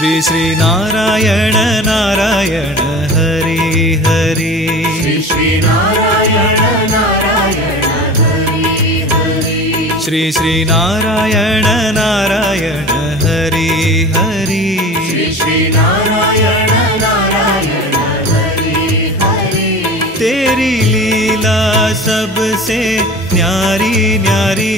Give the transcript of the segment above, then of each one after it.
श्री श्री नारायण नारायण हरि हरि। श्री श्री नारायण नारायण हरि हरि। श्री श्री नारायण नारायण हरि हरि। श्री श्री नारायण नारायण हरि हरि। तेरी लीला सबसे न्यारी न्यारी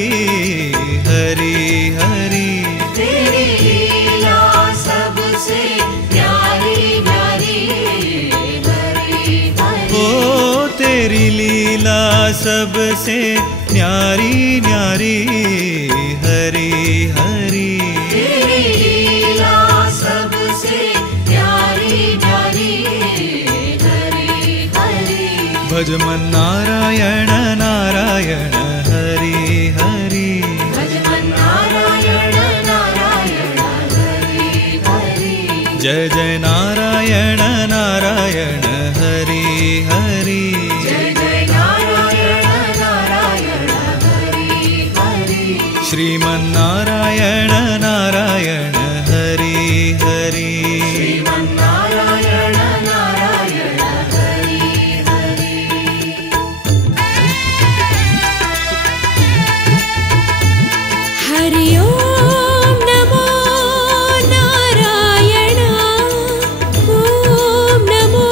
हरि हरि। तेरी लीला सबसे न्यारी न्यारी हरि हरि। ओ तेरी लीला सबसे न्यारी न्यारी हरि हरि। तेरी लीला सबसे न्यारी न्यारी हरि हरि। भज मन नारायण नारायण हरि हरि। भज मन नारायण नारायण हरि हरि। जय जय नारायण नारायण हरि हरि। जय जय नारायण नारायण हरि हरि। श्रीमन नारायण नारायण हरि हरि। श्रीमन नारायण नारायण हरि हरि। हरि ओम नमो नारायण। ओम नमो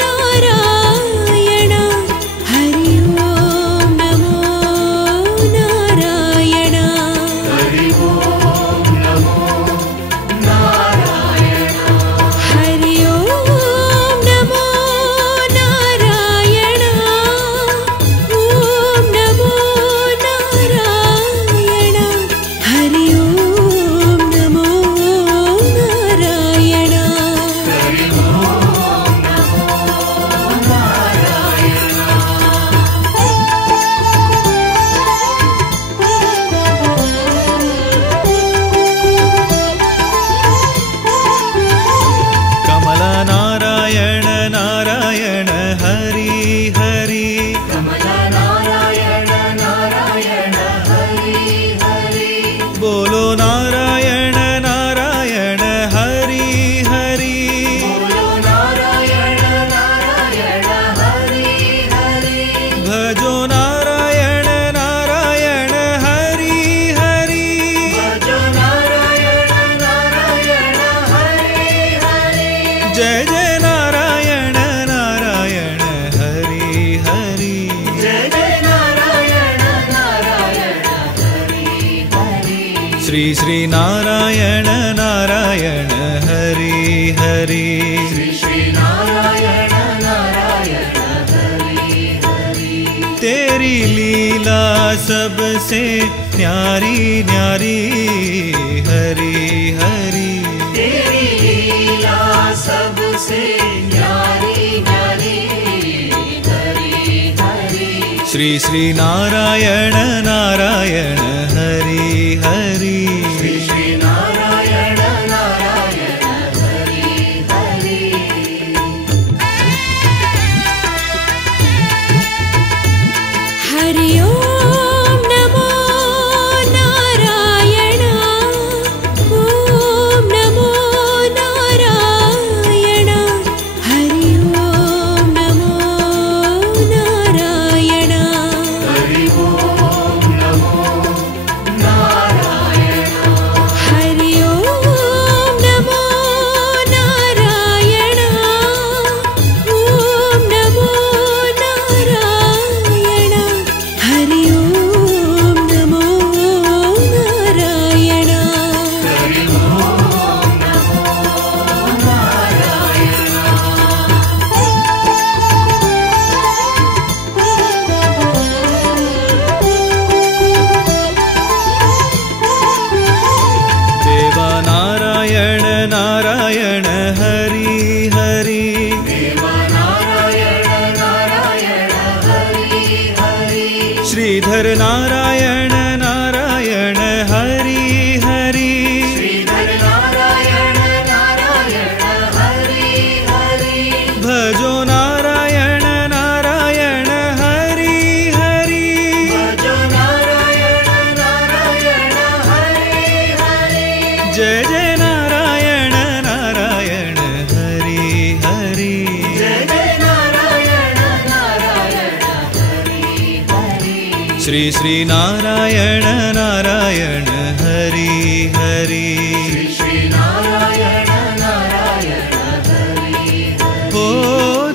नारायण। हरि ओम नमो नारायण। हरि ओम नमो नारायण। हरि ओम नमो नारायण। ओम नमो नारायण। हरि ओम नमो नारायण। हरि ओम नमो नारायण। कमला नारायण नारायण हरि हरि। कमला नारायण नारायण हरि हरि। बोलो नारायण नारायण हरि हरि। बोलो नारायण नारायण हरि हरि। भजो नारायण नारायण हरि हरि। भजो नारायण नारायण हरि हरि। जय जय नारायण नारायण हरि हरि। जय जय नारायण नारायण हरि हरि। श्री श्री नारायण नारायण हरि हरि। श्री श्री नारायण नारायण हरि हरि। तेरी लीला सबसे न्यारी न्यारी हरि हरि। तेरी लीला सबसे न्यारी न्यारी हरि हरि। श्री श्री नारायण नारायण हरि हरि। श्री श्री नारायण नारायण हरि हरि। हरि ओम नमो नारायण। ओम नमो नारायण। हरि ओम नमो नारायण। हरि ओम नमो नारायण। हरि ओम नमो नारायण। ओम नमो नारायण। हरि ओम नमो नारायण। हरि ओम नमो नारायण। देवा नारायण नारायण हरि हरि। देव नारायण नारायण हरि हरि। श्रीधर नारायण नारायण हरि हरि। श्रीधर नारायण नारायण हरि हरि। भजो नारायण नारायण हरि हरि। भजो नारायण नारायण हरि हरि। जय जय नारायण श्री श्री नारायण नारायण हरि हरि श्री नारायण नारायण हरि हो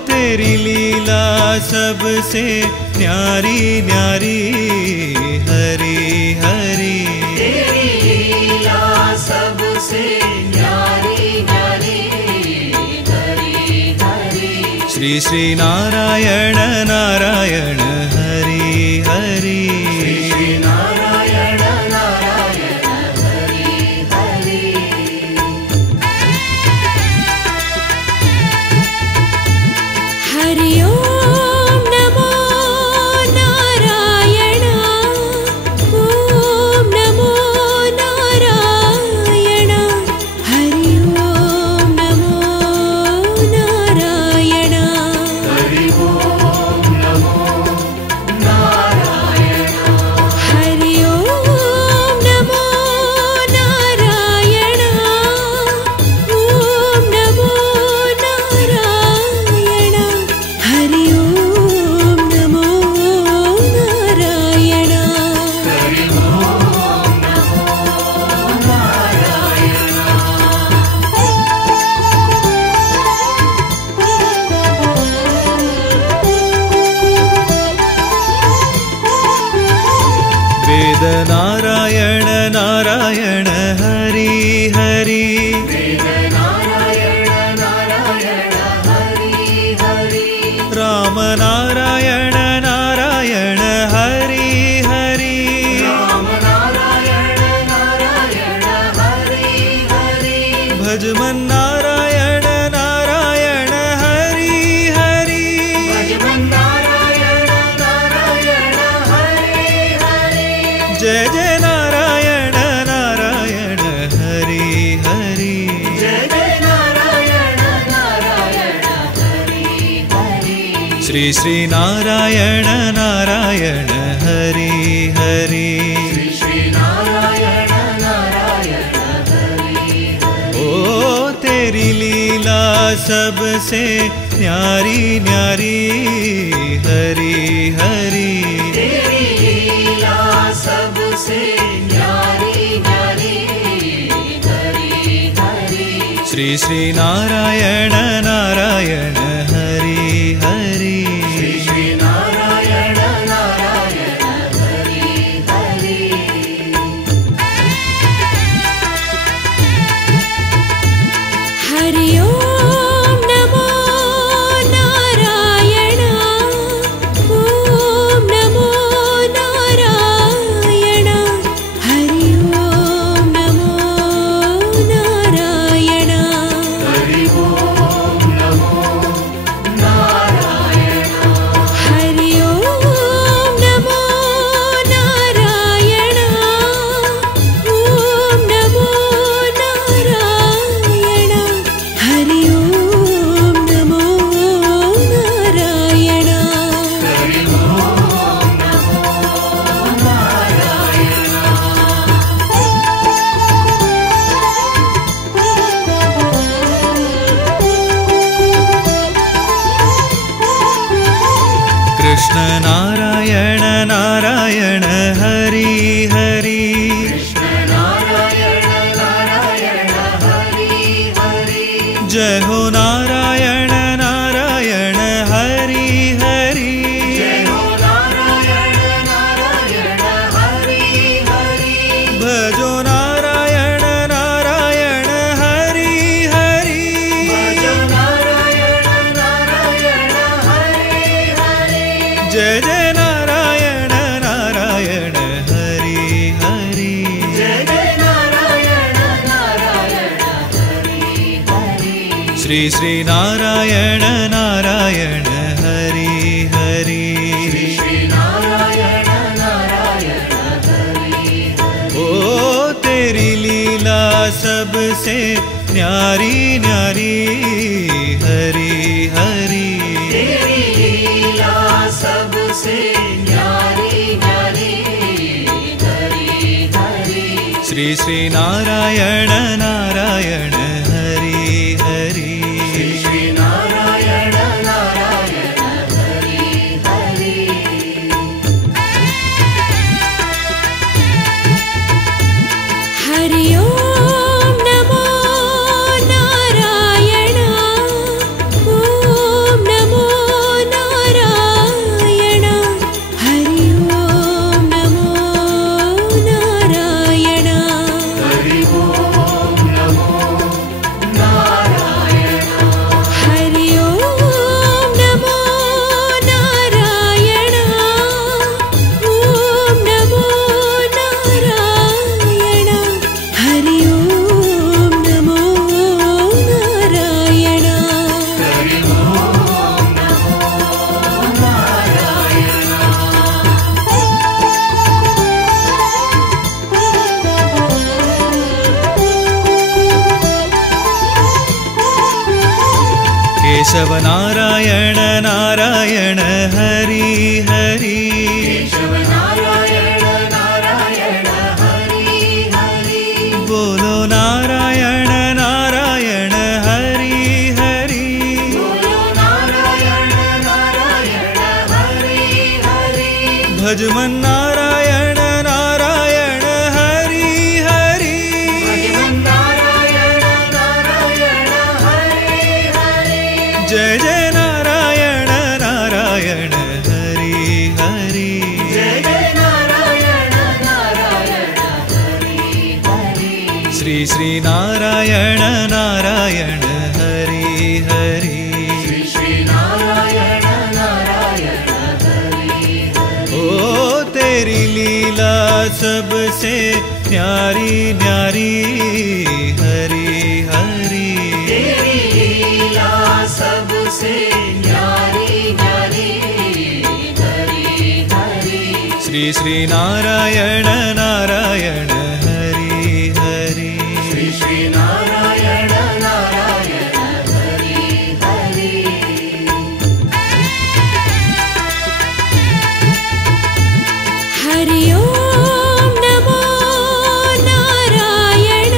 तेरी लीला सबसे न्यारी न्यारी हरि हरि तेरी लीला सबसे न्यारी न्यारी हरि हरि श्री श्री नारायण नारायण हरि हरि श्री नारायण नारायण हरि हरि हरि ओम नमो नारायण ओम नमो नारायण हरि ओम नमो नारायण हरि ओम नमो नारायण हरि ओम नमो नारायण ओम नमो नारायण हरि ओम नमो नारायण हरि ओम नमो नारायण वेद नारायण नारायण हरि हरि वेद नारायण नारायण हरि हरि राम नारायण नारायण हरि हरि राम नारायण नारायण हरि हरि भजमन नारायण नारायण हरि हरि भजमन नारायण नारायण हरि हरि जय जय नारायण नारायण हरि हरि जय जय नारायण नारायण हरि हरि श्री श्री नारायण नारायण हरि हरि श्री नारायण नारायण हरि ओ तेरी लीला सबसे न्यारी न्यारी हरि हरि तेरी लीला सबसे न्यारी न्यारी हरि हरि श्री श्री नारायण नारायण हरि हरि श्री नारायण नारायण हरि हरि हरि ओम नमो नारायण ओम नमो नारायण हरि ओम नमो नारायण हरि ओम नमो नारायण हरि ओम नमो नारायण ओम नमो नारायण हरि ओम नमो नारायण हरि ओम नमो कृष्ण नारायण नारायण हरि हरि कृष्ण नारायण नारायण हरि हरि जय हो नारायण नारायण हरि हरि जय हो नारायण नारायण हरि हरि भजो नारायण नारायण हरि हरि भज नारायण नारायण हरि हरि जय जय नारायण नारायण हरि हरि जय जय नारायण नारायण हरि हरि श्री श्री नारायण नारायण हरि हरि श्री नारायण नारायण हरि हरि ओ तेरी लीला सबसे न्यारी न्यारी हरि हरि तेरी लीला सबसे न्यारी न्यारी हरि हरि श्री श्री नारायण नारायण हरि हरि श्री नारायण नारायण हरि हरि केशव नारायण नारायण हरि हरि केशव नारायण नारायण हरि हरि बोलो नारायण नारायण हरि हरि बोलो नारायण नारायण हरि हरि भजमन नारायण नारायण हरि हरि भगवान नारायण नारायण हरि हरि जय जय नारायण नारायण हरि हरि जय जय नारायण नारायण हरि हरि श्री श्री नारायण नारायण हरि हरि श्री श्री नारायण नारायण हरि हरि ओ तेरी लीला सबसे न्यारी न्यारी हरि हरि तेरी लीला सबसे न्यारी न्यारी हरि हरि श्री श्री नारायण नारायण हरि हरि श्री श्री नारायण नारायण हरि हरि हरि ओम नमो नारायण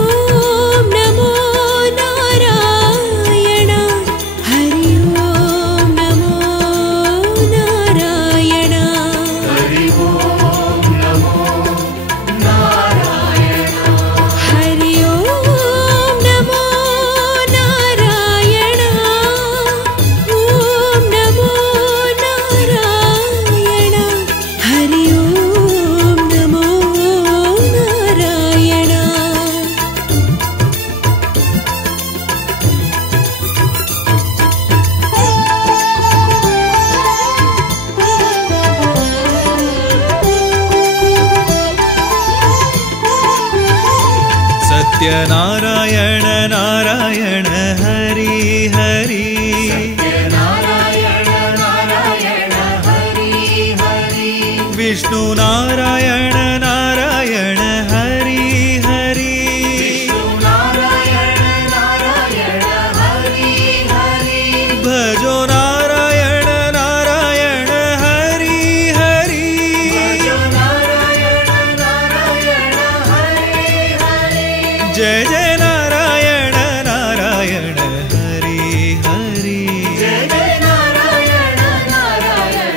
ओम नमो नारायण हरि ओम नमो नारायण हरि ओम नमो नारायण हरि ओम नमो नारायण ओम नमो नारायण हरि ओम नमो नारायण सत्यनारायण नारायण हरि हरि नारायण नारायण हरि हरि विष्णु नारायण नारायण हरि हरि नारायण नारायण हरि हरि भजो नारायण नारायण हरि हरि नारायण नारायण हरि हरि जय जय नारायण नारायण हरि हरि जय जय नारायण नारायण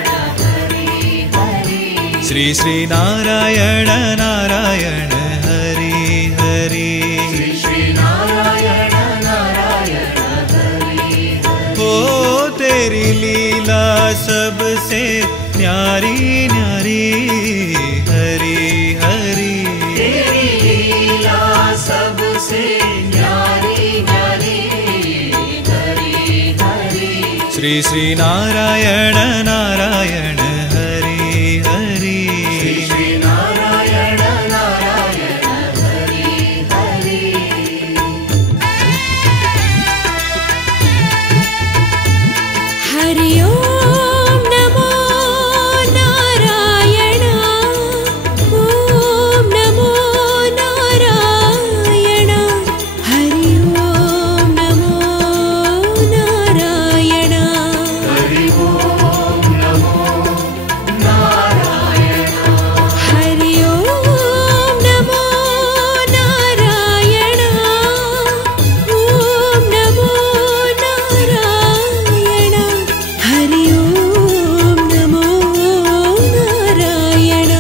हरि हरि श्री श्री नारायण नारायण हरि हरि श्री श्री नारायण नारायण हरि हरि ओ तेरी लीला सबसे न्यारी न्यारी हरि हरि तेरी लीला सबसे न्यारी न्यारी हरि हरि श्री श्री नारायण नारायण हरि हरि श्री श्री नारायण नारायण हरि हरि हरि ओम नमो नारायण ओम नमो नारायण हरि ओम नमो नारायण हरि ओम नमो नारायण हरि ओम नमो नारायण ओम नमो नारायण हरि ओम नमो नारायण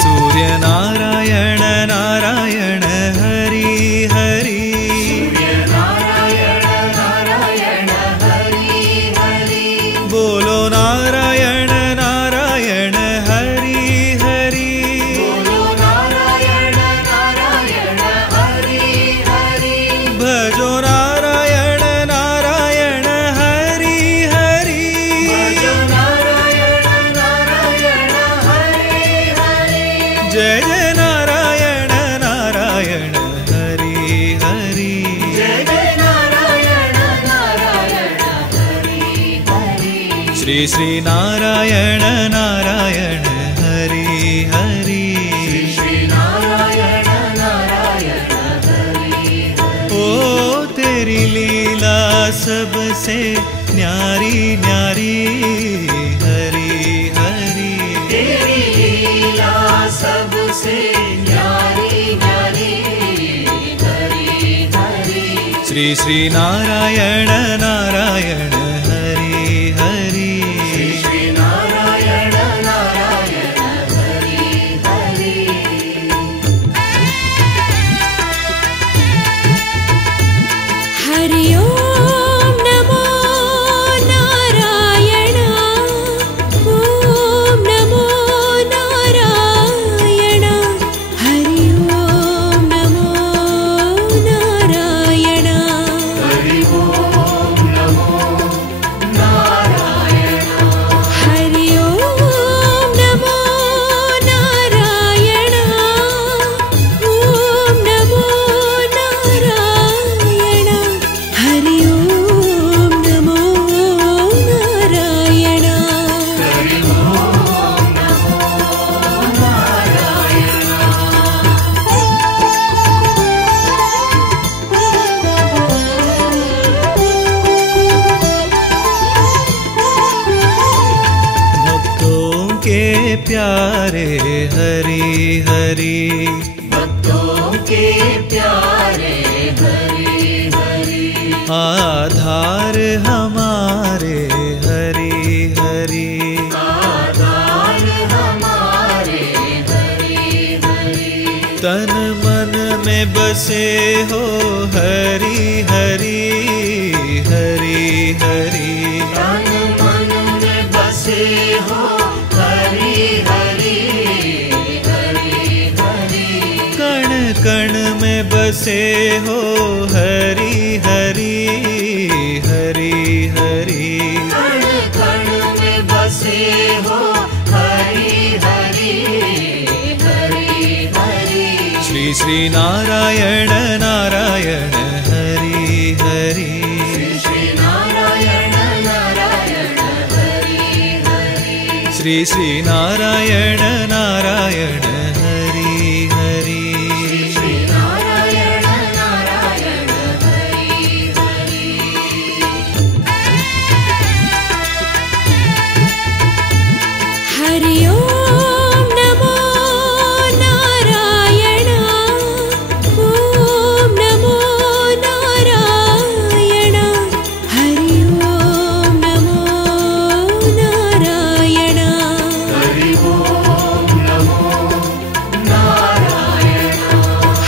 सूर्य नारायण नारायण हरि हरि नारायण नारायण हरि हरि बोलो नारायण नारायण हरि हरि बोलो नारायण नारायण हरि हरि भजो नारायण नारायण हरि हरि भजो नारायण नारायण हरि हरि जय जय नारायण नारायण हरि हरि जय जय नारायण नारायण श्री श्री नारायण नारायण हरि हरि श्री नारायण नारायण हरि ओ तेरी लीला सबसे न्यारी न्यारी हरि हरि तेरी लीला सबसे न्यारी न्यारी हरि हरि श्री श्री नारायण नारायण हरि हरि श्री नारायण नारायण हरि हरि हरि ओम नमो नारायण ओम नमो नारायण हरि ओम नमो नारायण हरि ओम नमो नारायण हरि ओम नमो नारायण ओम नमो नारायण हरि ओम नमो नारायण हरि ओम नमो नारायण भक्तों के प्यारे हरि हरि भक्तों के प्यारे हरि हरि आधार हमारे हरि हरि आधार हमारे हरि हरि तन मन में बसे हो हरि हरि हरि हरि तन मन में बसे हो हरि हरि हरि हरि कण कण में बसे हो हरि हरि हरि हरि कण कण में बसे हो हरि हरि हरि हरि श्री श्री नारायण नारायण हरि हरि श्री नारायण नारायण हरि हरि श्री श्री नारायण नारायण हरि हरि श्री नारायण नारायण हरि हरि हरि ओम नमो नारायण ओम नमो नारायण हरि ओम नमो नारायण हरि ओम नमो नारायण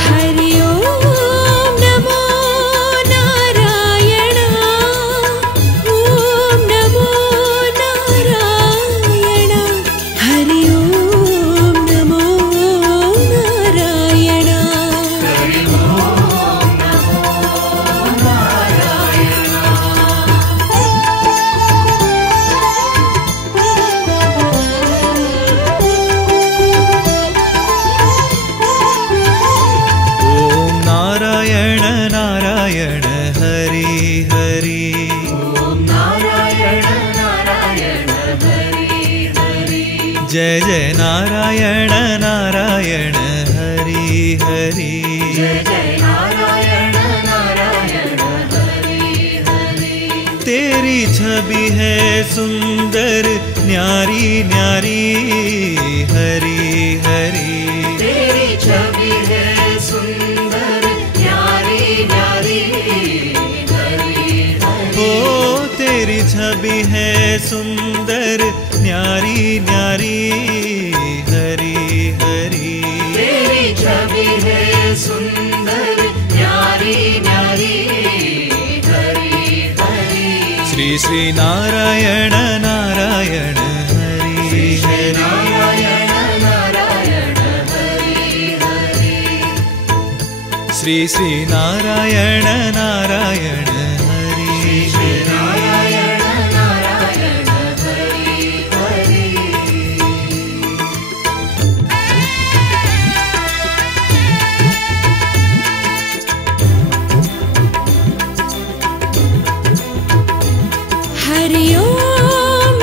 हरि ओम नमो नारायण ओम नमो नारायण हरि ओम नमो नारायण हरि ओम नमो नारायण ओम नारायण नारायण हरि हरि ओम नारायण नारायण हरि हरि जय जय नारायण नारायण हरि हरि जय जय नारायण नारायण हरि हरि तेरी छवि है सुंदर न्यारी न्यारी हरि हरि तेरी छवि है सुंदर न्यारी न्यारी हरि हरि ओ तेरी छवि है सुंदर न्यारी न्यारी हरि हरि तेरी छवि है सुंदर न्यारी न्यारी हरि हरि श्री श्री नारायण नारायण हरि हरि नारायण नारायण हरि हरि श्री श्री नारायण नारायण हरि श्री नारायण नारायण हरि हरि हरि ओम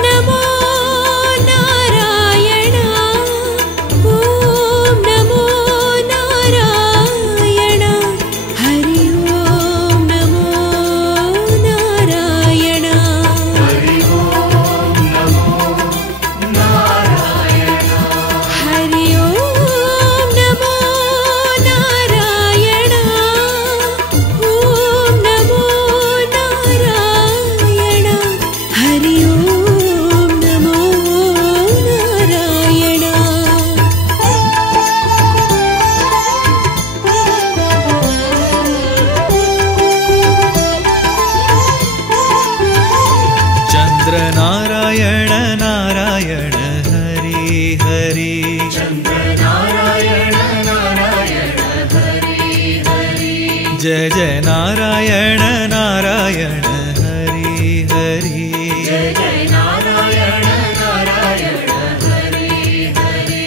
जय जय नारायण नारायण हरि हरि जय जय नारायण नारायण हरि हरि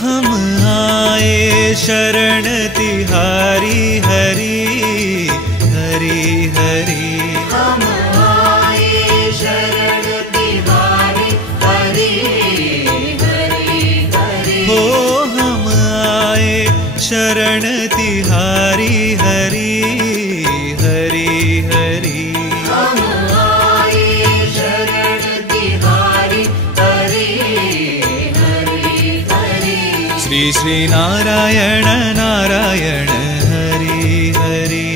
हम आए शरण तिहारी हरि हरि हरि हम आए शरण तिहारी हरि हरि हरि हो हम आए शरण तिहारी हरि हरि हरि हम आए शरण तिहारी हरि हरि हरि श्री श्री नारायण नारायण हरि हरि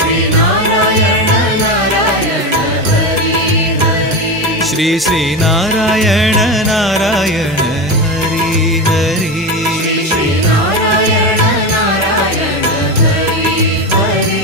श्री नारायण नारायण हरि हरि श्री श्री नारायण नारायण हरि हरि श्री नारायण नारायण हरि हरि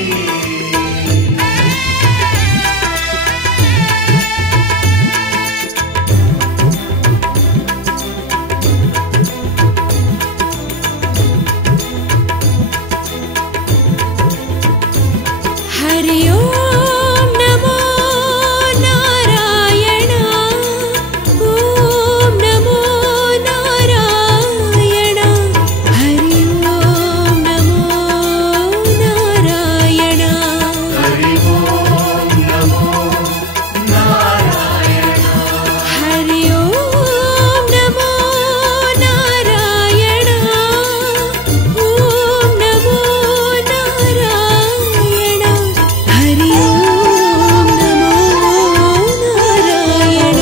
हरि ओम नमो नारायण ओम नमो नारायण हरि ओम नमो नारायण हरि ओम नमो नारायण हरि ओम नमो नारायण ओम नमो नारायण हरि ओम नमो नारायण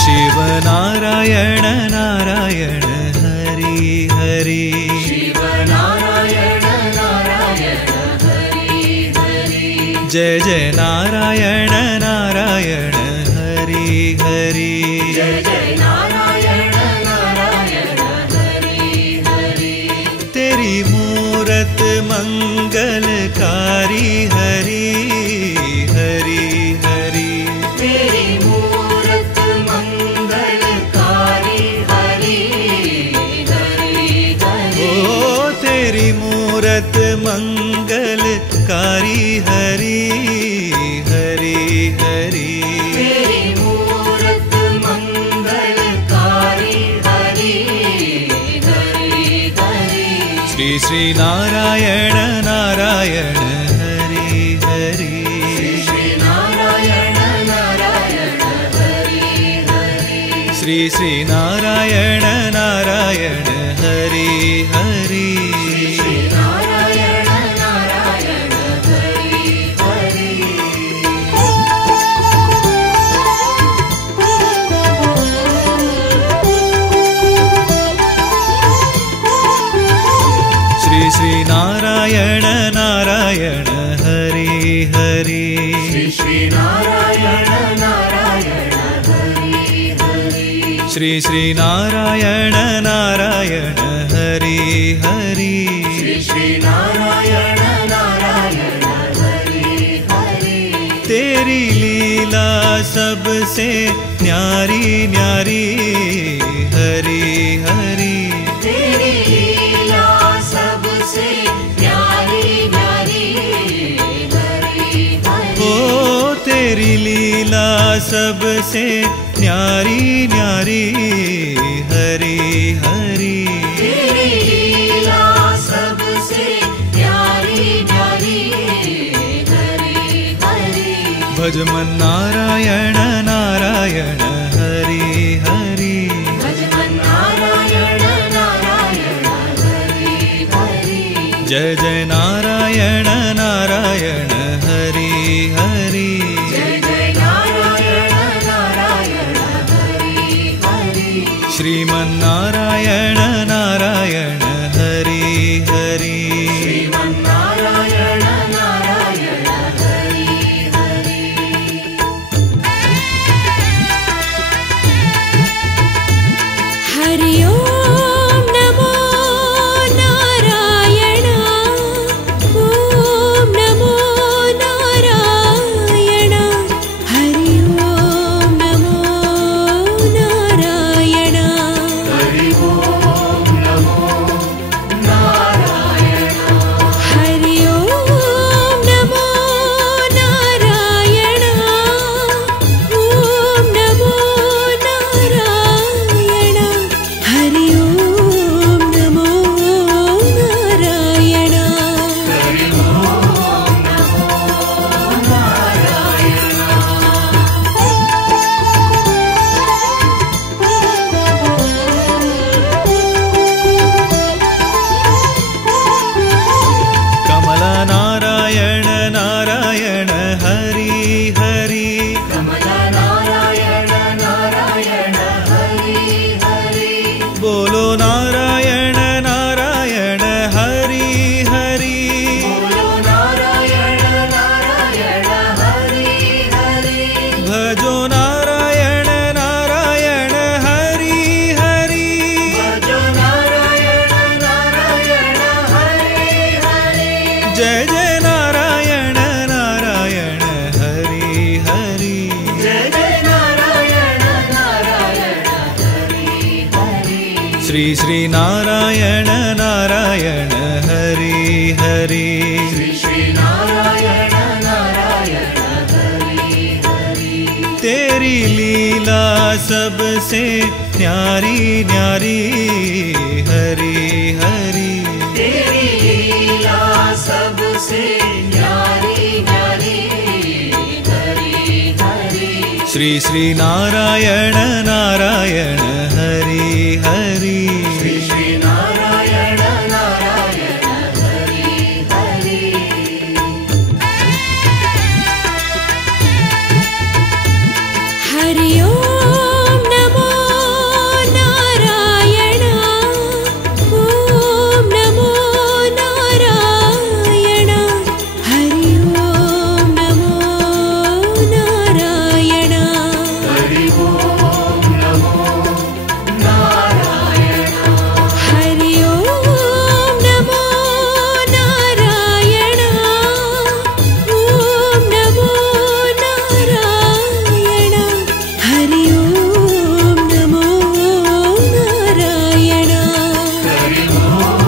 शिव नारायण नारायण हरि हरि शिव नारायण नारायण हरि हरि जय जय नारायण नारायण हरि हरि जय जय नारायण नारायण हरि हरि तेरी मूरत मंगलकारी हरि हरि हरि तेरी मूरत मंगलकारी हरि हरि हरि ओ तेरी मूरत मंगलकारी हरि हरि हरि तेरी मूरत मंगलकारी हरि हरि हरि श्री श्री नारायण नारायण हरि हरि श्री नारायण नारायण हरि हरि श्री श्री नारायण नारायण हरि हरि श्री नारायण नारायण हरि हरि श्री श्री नारायण नारायण हरि हरि श्री नारायण नारायण हरि हरि श्री श्री नारायण नारायण हरि हरि श्री नारायण नारायण हरि हरि तेरी लीला सबसे न्यारी न्यारी हरि हरि तेरी लीला सबसे प्यारी प्यारी हरि हरि ओ तेरी लीला सबसे न्यारी न्यारी हरि हरि तेरी लीला सबसे प्यारी प्यारी हरि हरि भज मन नारायण नारायण हरि हरि भजमन नारायण नारायण हरि हरि जय जय नारायण नारायण हरि हरि जय जय नारायण नारायण हरि हरि श्रीमन् नारायण नारायण हरि हरि श्रीमन्नारायण नारायण हरि हरि हरि ओम नमो नारायण ओम नमो नारायण हरि ओम नमो नारायण हरि ओम नमो श्री श्री नारायण नारायण हरि हरि श्री श्री नारायण नारायण हरि हरि तेरी लीला सबसे न्यारी न्यारी हरि हरि तेरी लीला सबसे न्यारी न्यारी हरि हरि श्री श्री नारायण नारायण हरि हरि श्री श्री नारायण नारायण हरि हरि हरि ओम नमो नारायण ओम नमो नारायण हरि ओम नमो नारायण हरि ओम नमो नारायण हरि ओम नमो नारायण ओम नमो नारायण हरि ओम नमो नारायण हरि ओम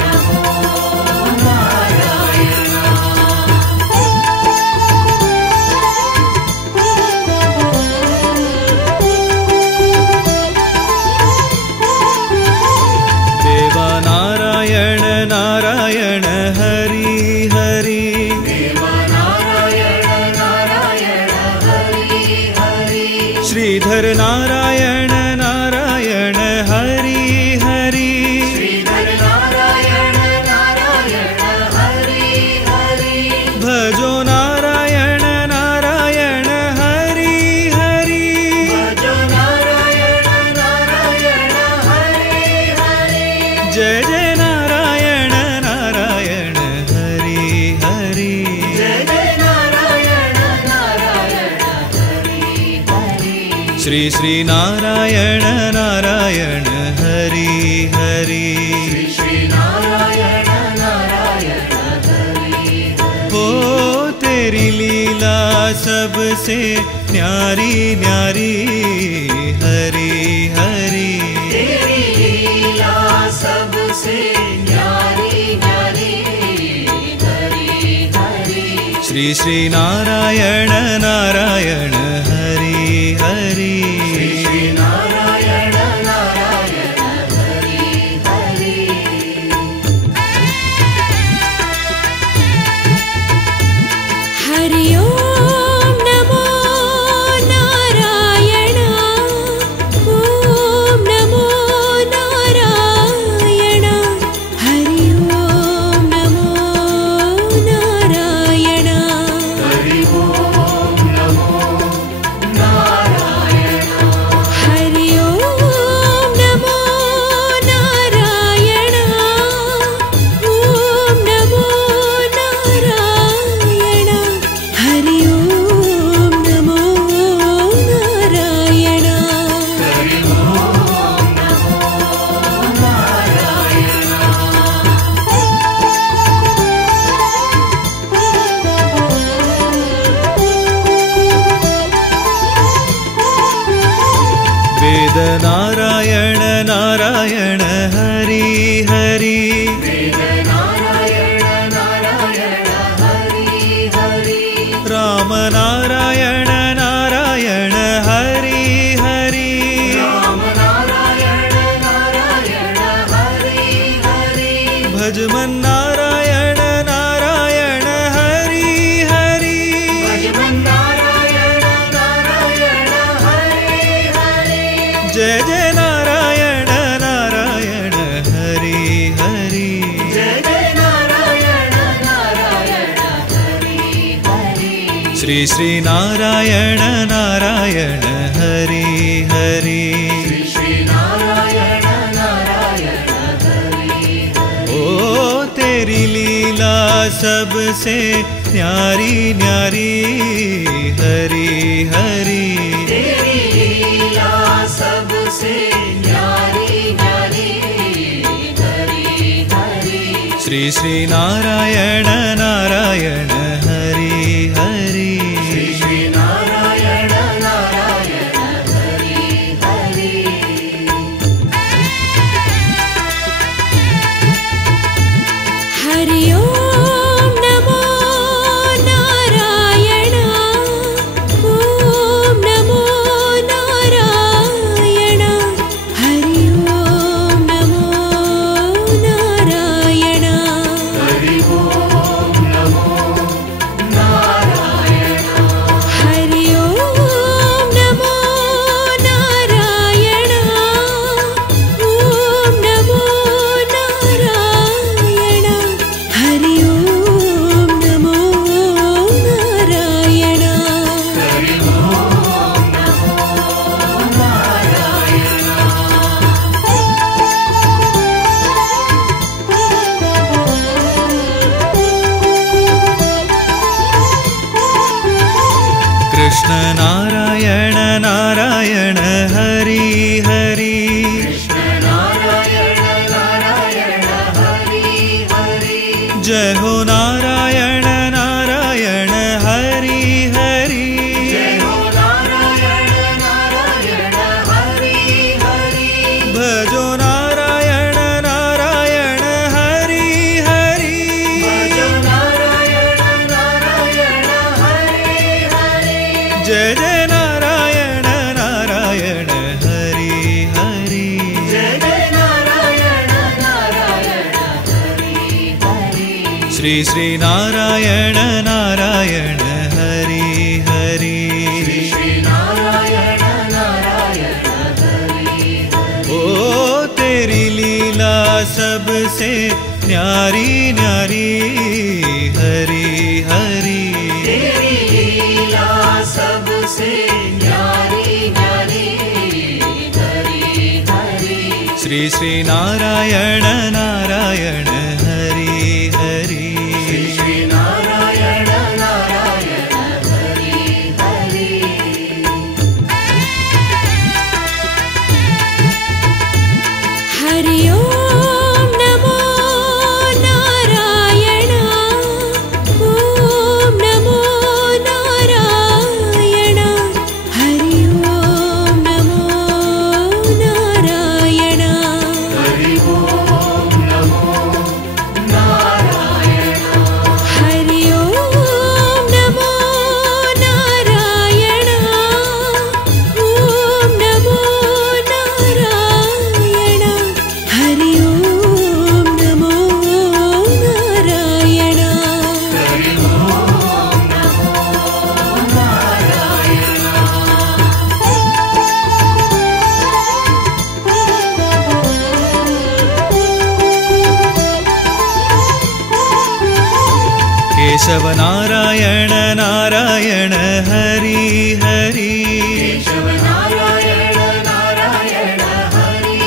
नमो देवा नारायण नारायण हरि हरि देव नारायण नारायण हरि हरि श्रीधर नारायण नारायण हरि हरि श्रीधर नारायण नारायण हरि हरि भजो नारायण नारायण हरि हरि भजो नारायण नारायण हरि हरि जय जय नारायण नारायण हरि हरि जय जय नारायण नारायण हरि हरि श्री श्री नारायण नारायण हरि हरि श्री श्री नारायण नारायण हरि हो तेरी लीला सबसे न्यारी न्यारी हरि हरि तेरी लीला सबसे न्यारी न्यारी हरि हरि श्री श्री नारायण नारायण हरि हरि श्री श्री नारायण नारायण हरि हरि हरि ओम नमो नारायण ओम नमो नारायण हरि ओम नमो नारायण हरि ओम नमो नारायण हरि ओम नमो नारायण ओम नमो नारायण हरि ओम नमो नारायण हरि ओम नमो वेद नारायण नारायण हरि हरि वेद नारायण नारायण हरि हरि राम नारायण नारायण हरि हरि राम नारायण नारायण हरि हरि भजमन नारायण नारायण हरि हरि भजमन नारायण नारायण हरि हरि जय जय नारायण नारायण हरि हरि जय जय नारायण नारायण हरि हरि श्री श्री नारायण नारायण हरि हरि श्री श्री नारायण नारायण हरि हरि ओ तेरी लीला सबसे न्यारी न्यारी हरि हरि तेरी लीला सबसे न्यारी न्यारी हरि हरि श्री श्री नारायण नारायण हरि हरि श्री श्री नारायण नारायण हरि हरि श्री श्री नारायण नारायण हरि हरि श्री श्री नारायण नारायण हरि हरि। ओ तेरी लीला सबसे न्यारी न्यारी हरि हरि तेरी लीला सबसे न्यारी न्यारी हरि हरि। श्री श्री नारायण नारायण हरि हरि श्री श्री नारायण नारायण हरि हरि। हरि ओम नमो नारायण ओम नमो नारायण हरि ओम नमो नारायण हरि ओम नमो नारायण। हरि ओम नमो नारायण ओम नमो नारायण हरि ओम नमो नारायण। हरि ओम नमो नारायण। केशव नारायण नारायण हरि हरि केशव नारायण नारायण हरि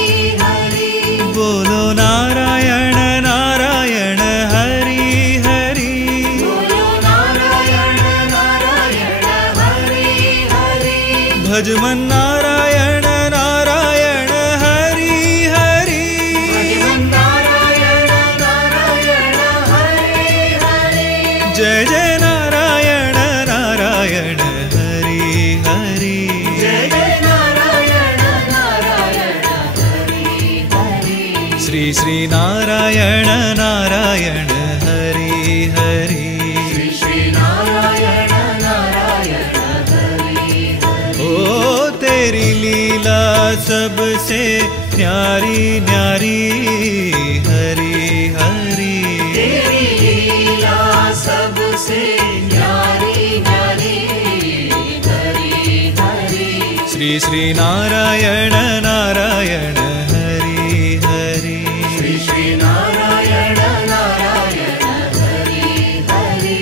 हरि। बोलो नारायण नारायण हरि हरि बोलो नारायण नारायण हरि हरि। भजमन नारायण नारायण हरि हरि भगवान नारायण नारायण हरि हरि। जय जय नारायण नारायण हरि हरि जय जय नारायण नारायण हरि हरि। श्री श्री नारायण नारायण हरि हरि श्री श्री नारायण नारायण हरि हरि। ओ तेरी लीला सबसे न्यारी न्यारी हरि हरि तेरी लीला सबसे न्यारी न्यारी हरि हरि। श्री श्री नारायण नारायण हरि हरि श्री श्री नारायण नारायण हरि हरि।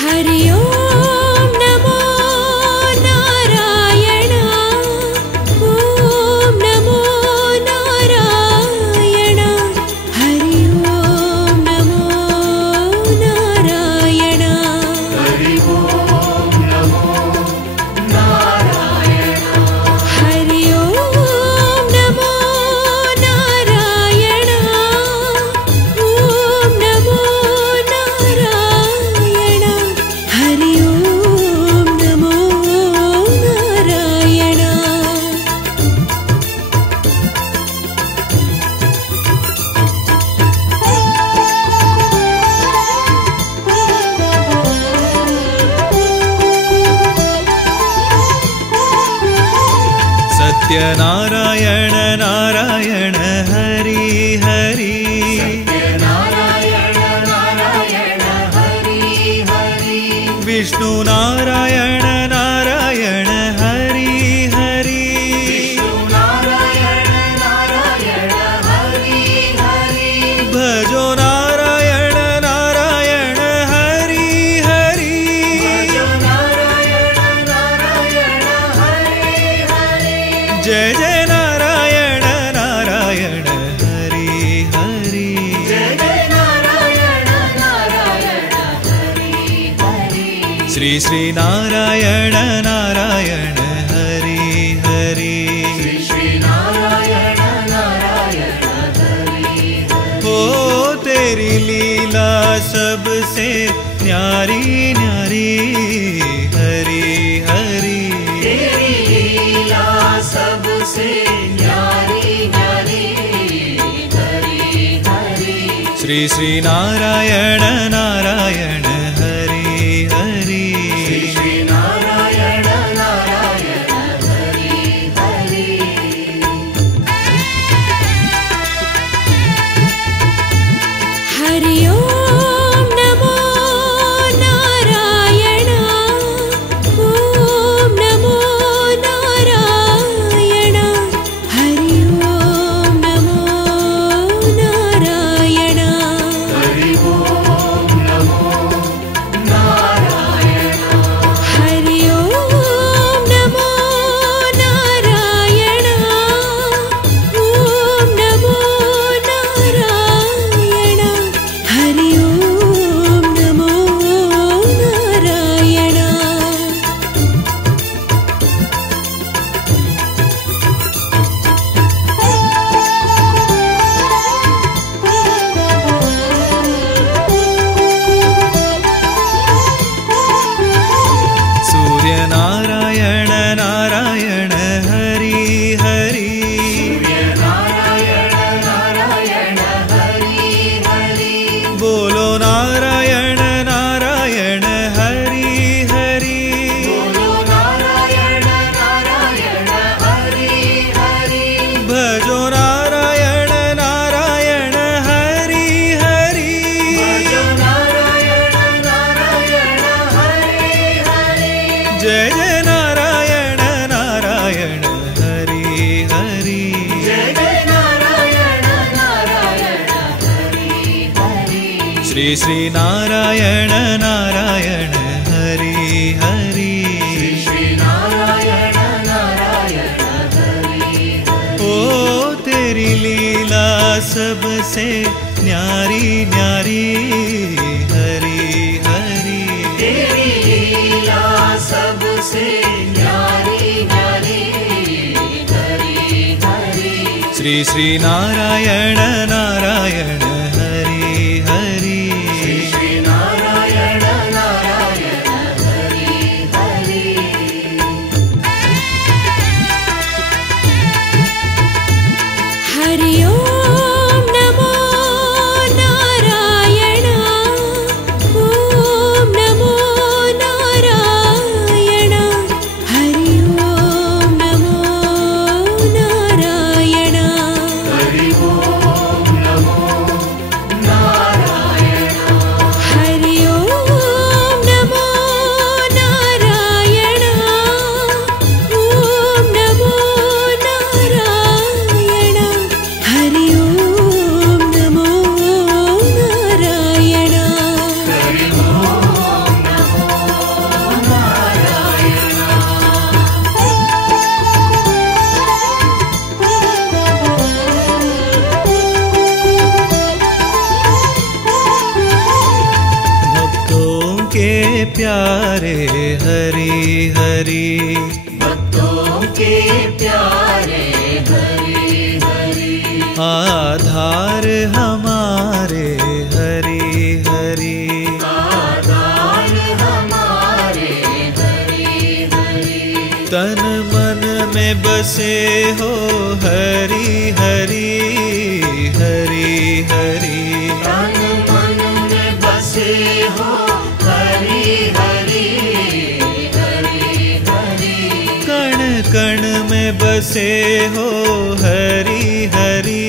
हरि ओम नमो नारायण ओम नमो नारायण हरि ओम नमो नारायण। हरि ओम नमो नारायण। हरि ओम नमो नारायण ओम नमो नारायण हरि ओम नमो नारायण। सत्यनारायण नारायण हरि हरि नारायण नारायण हरि हरि। विष्णु नारायण नारायण हरि हरि नारायण नारायण हरि हरि। भजो नारायण नारायण हरि हरि भजो नारायण नारायण हरि हरि। जय जय नारायण नारायण हरि हरि जय जय नारायण नारायण हरि हरि। श्री श्री नारायण नारायण हरि हरि श्री श्री नारायण नारायण हरि हरि। ओ तेरी लीला सबसे न्यारी न्यारी हरि हरि तेरी लीला सबसे न्यारी न्यारी हरि हरि। श्री श्री नारायण नारायण हरि हरि श्री श्री नारायण नारायण हरि हरि। नारायण हरि हरि नारायण नारायण हरि हरि बोलो नारायण नारायण हरि हरि बोलो नारायण नारायण हरि हरि भजो नारायण नारायण हरि हरि भजो नारायण नारायण हरि हरि जय जय नारायण नारायण हरि हरि जय जय नारायण नारायण हरि हरि श्री श्री नारायण नारायण हरि हरि श्री नारायण नारायण हरि ओ तेरी लीला सबसे न्यारी न्यारी हरि हरि तेरी लीला सबसे न्यारी न्यारी हरि हरि श्री श्री नारायण नारायण हरि हरि श्री नारायण नारायण हरि हरि हरि ओम नमो नारायण ओम नमो नारायण हरि ओम नमो नारायण हरि ओम नमो नारायण हरि ओम नमो नारायण ओम नमो नारायण हरि ओम नमो नारायण हरि ओम नमो नारायण भक्तों के प्यारे हरि हरि भक्तों के प्यारे हरि हरि आधार हमारे हरि हरि आधार हमारे हरि हरि तन मन में बसे हो हरि हरि हरि हरि तन मन में बसे हो हरि हरि हरि हरि कण कण में बसे हो हरि हरि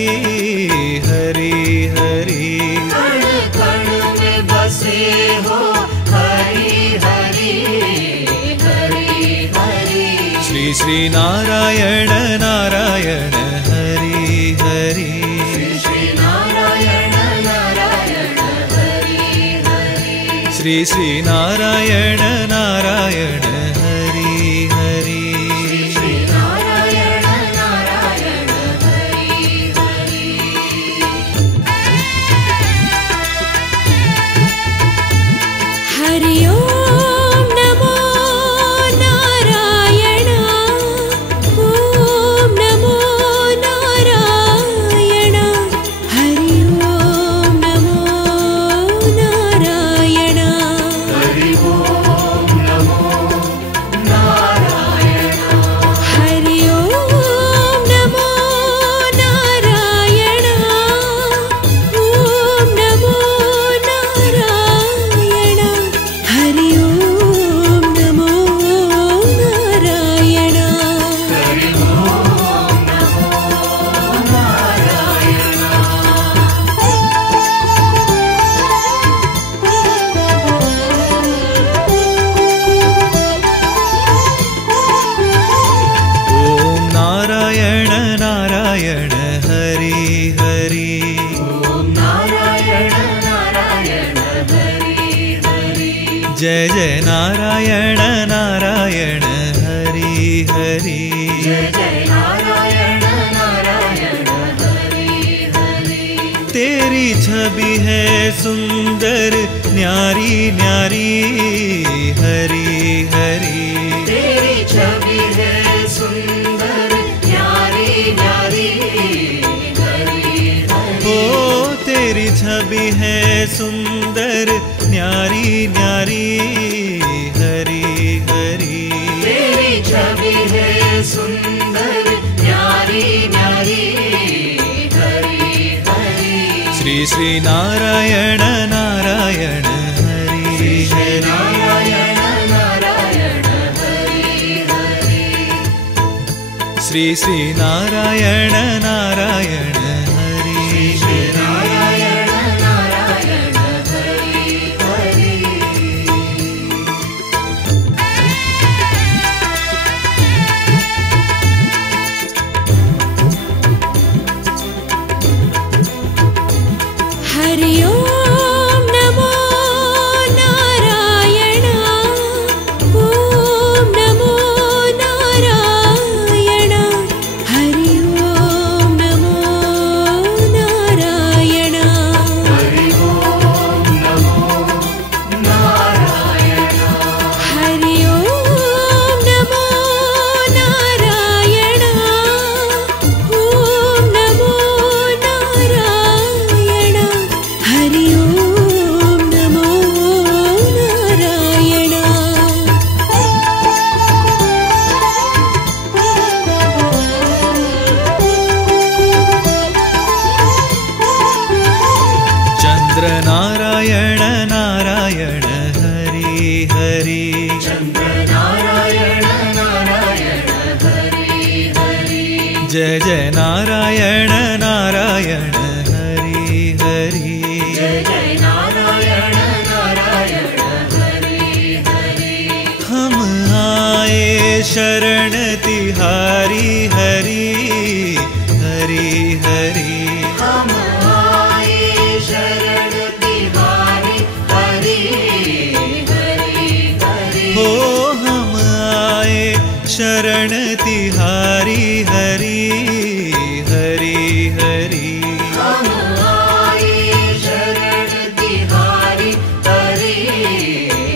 हरि हरि कण कण में बसे हो हरि हरि हरि हरि श्री श्री नारायण नारायण हरि हरि श्री नारायण नारायण हरि हरि श्री श्री नारायण नारायण हरि हरि श्री नारायण नारायण हरि हरि हरि ओम नमो नारायण ओम नमो नारायण हरि ओम नमो नारायण हरि ओम नमो नारायण हरि ओम नमो नारायण ओम नमो नारायण हरि ओम नमो नारायण हरि ओम नमो नारायण ओम नारायण नारायण हरि हरि ओम नारायण नारायण हरि हरि जय जय नारायण नारायण हरि हरि जय जय नारायण नारायण हरि हरि तेरी छवि है सुंदर न्यारी न्यारी हरि हरि तेरी छवि है सुंदर न्यारी न्यारी हरि हरि ओ तेरी छवि है सुंदर न्यारी न्यारी हरि हरि तेरी छवि श्री नारायण नारायण हरि हरि श्री श्री नारायण नारायण हरि हरि ओम नमो नारायण ओम नमो नारायण हरि ओम नमो नारायण हरि ओम नमो नारायण हरि ओम नमो नारायण ओम नमो नारायण हरि ओम नमो नारायण चंद्र नारायण नारायण हरि हरि चंद्र नारायण नारायण हरि हरि जय जय नारायण नारायण हरि हरि जय जय नारायण नारायण हरि हरि हम आए शरण तिहारी हरि हरि हरि हम आए शरण तिहारी हरि हरि हरि हो हम आए शरण तिहारी हरि हरि हरि हम आए शरण तिहारी हरि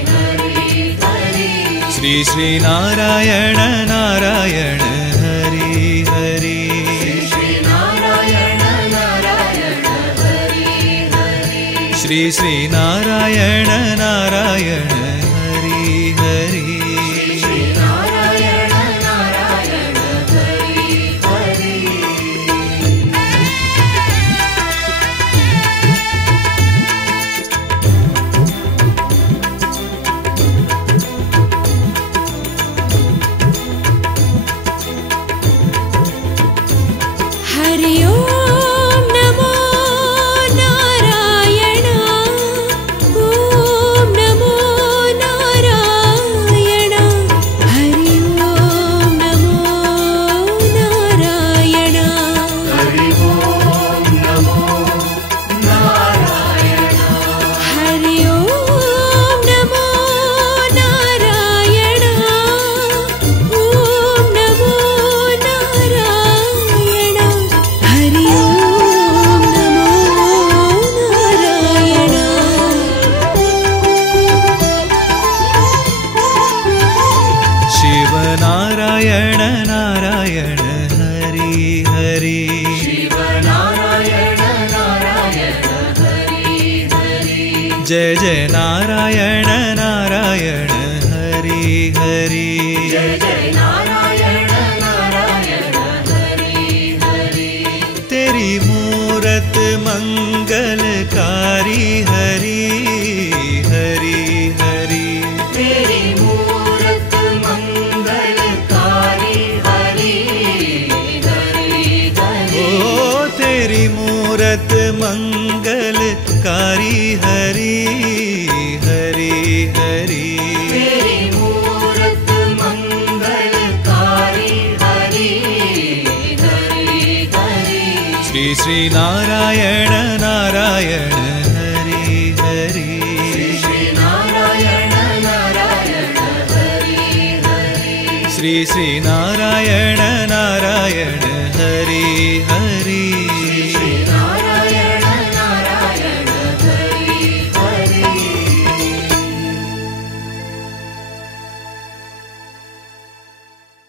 हरि हरि श्री श्री नारायण नारायण हरि हरि श्री नारायण नारायण हरि हरि श्री श्री नारायण नारायण हरि हरि श्री नारायण नारायण हरि हरि हरि ओम नमो नारायण ओम नमो नारायण हरि ओम नमो नारायण हरि ओम नमो नारायण हरि ओम नमो नारायण ओम नमो नारायण हरि ओम नमो नारायण शिव नारायण नारायण हरि हरि शिव नारायण नारायण हरि हरि जय जय नारायण नारायण हरि हरि जय जय नारायण नारायण हरि हरि तेरी मूरत मंगलकारी हरि हरि हरि तेरी मूरत मंगलकारी हरि हरि हरि ओ तेरी मूरत मंगलकारी हरि हरि हरि तेरी मूरत मंगलकारी हरि हरि हरि श्री श्री नारायण नारायण हरि हरि श्री नारायण नारायण हरि हरि श्री श्री नारायण नारायण हरि हरि